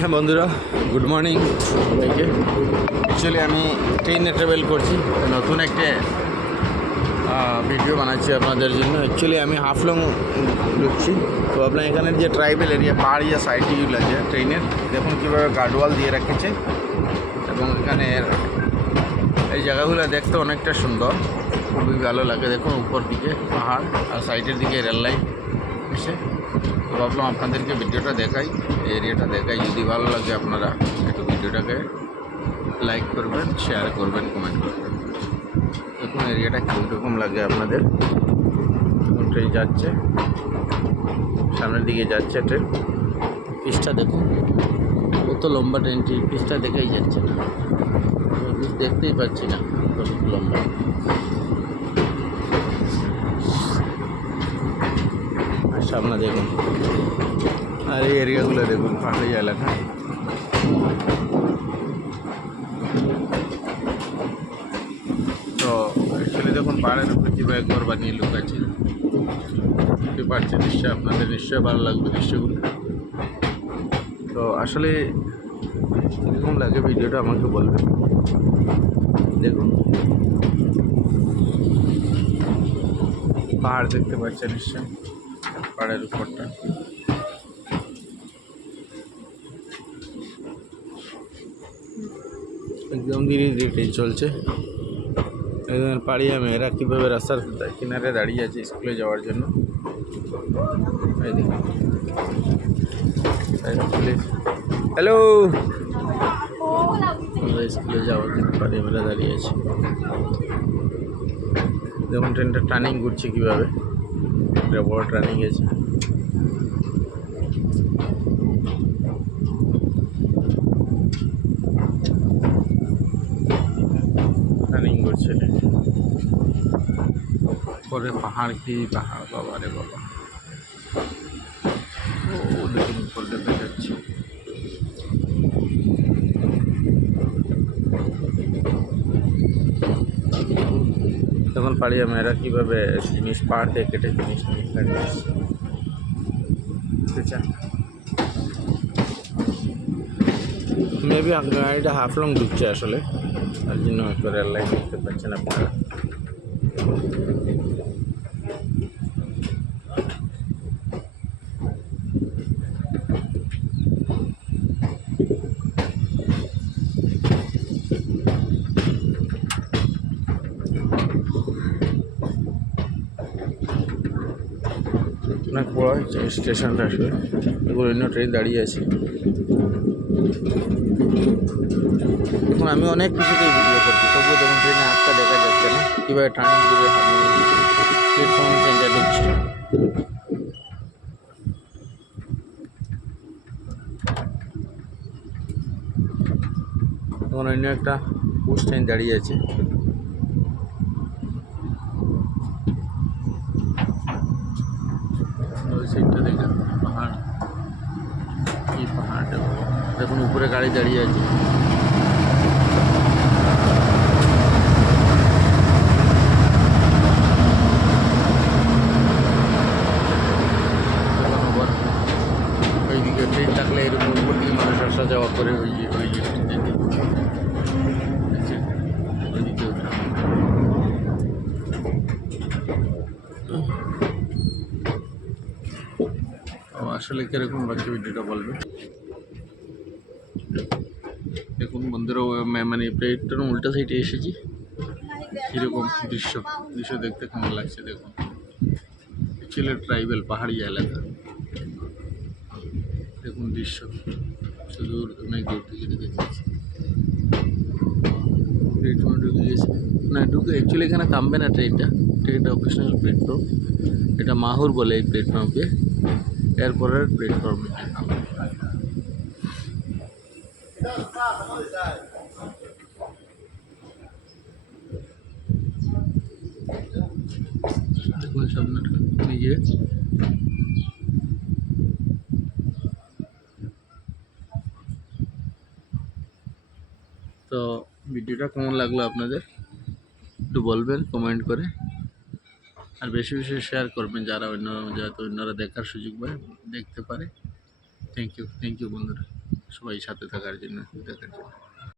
হ্যাঁ বন্ধুরা, good morning সবাইকে। অ্যাকচুয়ালি আমি ট্রেনে ট্রাভেল করছি, নতুন একটা ভিডিও বানাচ্ছি আপনাদের জন্য। অ্যাকচুয়ালি আমি হাফলং ঢুকছি। তো আপনার এখানের যে ট্রাইবেল এরিয়া, পাহাড়ি সাইডগুলো আছে ট্রেনের, দেখুন কীভাবে গার্ডওয়াল দিয়ে রেখেছে। এবং এখানে এই জায়গাগুলো দেখতে অনেকটা সুন্দর, খুবই ভালো লাগে। দেখুন উপর দিকে পাহাড় আর সাইডের দিকে রেল লাইন এসে। তো ভাবলাম আপনাদেরকে ভিডিওটা দেখাই, এই এরিয়াটা দেখাই। যদি ভালো লাগে আপনারা একটু ভিডিওটাকে লাইক করবেন, শেয়ার করবেন, কমেন্ট করবেন। দেখুন এরিয়াটা কীরকম লাগে আপনাদের। ট্রেন যাচ্ছে, সামনের দিকে যাচ্ছে ট্রেন। পিচটা দেখুন কত লম্বা ট্রেনটি, পিচটা দেখেই যাচ্ছে না, পিচ দেখতেই পাচ্ছি না কত লম্বা। আর সামনে দেখুন, আর এই এরিয়াগুলো দেখুন, পাহাড়ি এলাকা। তো অ্যাকচুয়ালি দেখুন পাহাড়ের উপরে কীভাবে ঘর বানিয়ে লোক আছে, বুঝতে পারছেন। নিশ্চয়ই আপনাদের নিশ্চয়ই ভালো লাগবে দৃশ্যগুলো। তো আসলে কীরকম লাগে ভিডিওটা আমাকে বলবেন। দেখুন পাহাড় দেখতে পাচ্ছেন নিশ্চয়, পাহাড়ের উপরটা। একদম ধীরে ধীরে ট্রেন চলছে। একদম পাড়িয়া মেয়েরা কীভাবে রাস্তার কিনারে দাঁড়িয়ে আছে স্কুলে যাওয়ার জন্য। এই দেখুন, হ্যালো, স্কুলে যাওয়ার জন্য পাড়িয়া মেয়েরা দাঁড়িয়ে আছে। যেমন ট্রেনটা টার্নিং ঘুরছে কীভাবে, একটা বড় টার্নিং আছে। টার্নিং ঘুরছে পরে পাহাড়, কি পাহাড়, বাবা রে বাবা। ও দেখুন উপর দেখা যাচ্ছে। তখন পাড়িয়া মেয়েরা কীভাবে জিনিস পাহাড় থেকে কেটে জিনিস নিয়ে এখানে আসছে। মেবি গাড়িটা হাফলং ঢুকছে আসলে, তার জন্য হয়তো রেল লাইন দেখতে পাচ্ছেন আপনারা। অনেক বড় স্টেশনটা আসলে, এগুলো অন্য ট্রেন দাঁড়িয়ে আছে। এখন আমি অনেক কিছুতেই ভিডিও করছি, তবুও দেখুন ট্রেনে আটটা দেখা যাচ্ছে না, কীভাবে টার্নিং করে প্ল্যাটফর্ম ট্রেনটা ঢুকছে। এখন অন্য একটা পুশ ট্রেন দাঁড়িয়ে আছে। ওই সাইডটা দেখেন পাহাড়, এই পাহাড়টা দেখুন, উপরে গাড়ি দাঁড়িয়ে আছে। ওইদিকে ট্রেন থাকলে এরকম উপর দিকে মানুষ আসা যাওয়া করে, ওই ট্রেনে ওইদিকে। আসলে কিরকম লাগছে ভিডিওটা বলবে। দেখুন বন্ধুরা, মানে প্লেটটার উল্টা সাইডে এসেছি, কীরকম দৃশ্য দেখতে কেমন লাগছে দেখুন। অ্যাকচুয়ালি ট্রাইবেল পাহাড়ি এলাকা, দেখুন দৃশ্য শুধু অনেক দূর থেকে দেখেছি। প্ল্যাটফর্মে ঢুকে গেছে না, ঢুকে অ্যাকচুয়ালি এখানে থামবে না ট্রেনটা অকেশনাল প্ল্যাটফর্ম। এটা মাহুর বলে এই প্ল্যাটফর্মকে, এরপরের প্ল্যাটফর্মে থামবে। দেখুন সামনেটা নিজে। তো ভিডিওটা কেমন লাগলো আপনাদের একটু বলবেন কমেন্ট করে, আর বেশি বেশি শেয়ার করবেন, যাতে অন্যরা দেখার সুযোগ পায়, দেখতে পারে। থ্যাংক ইউ বন্ধুরা। সবাই সাথে থাকার জন্য, দেখার জন্য।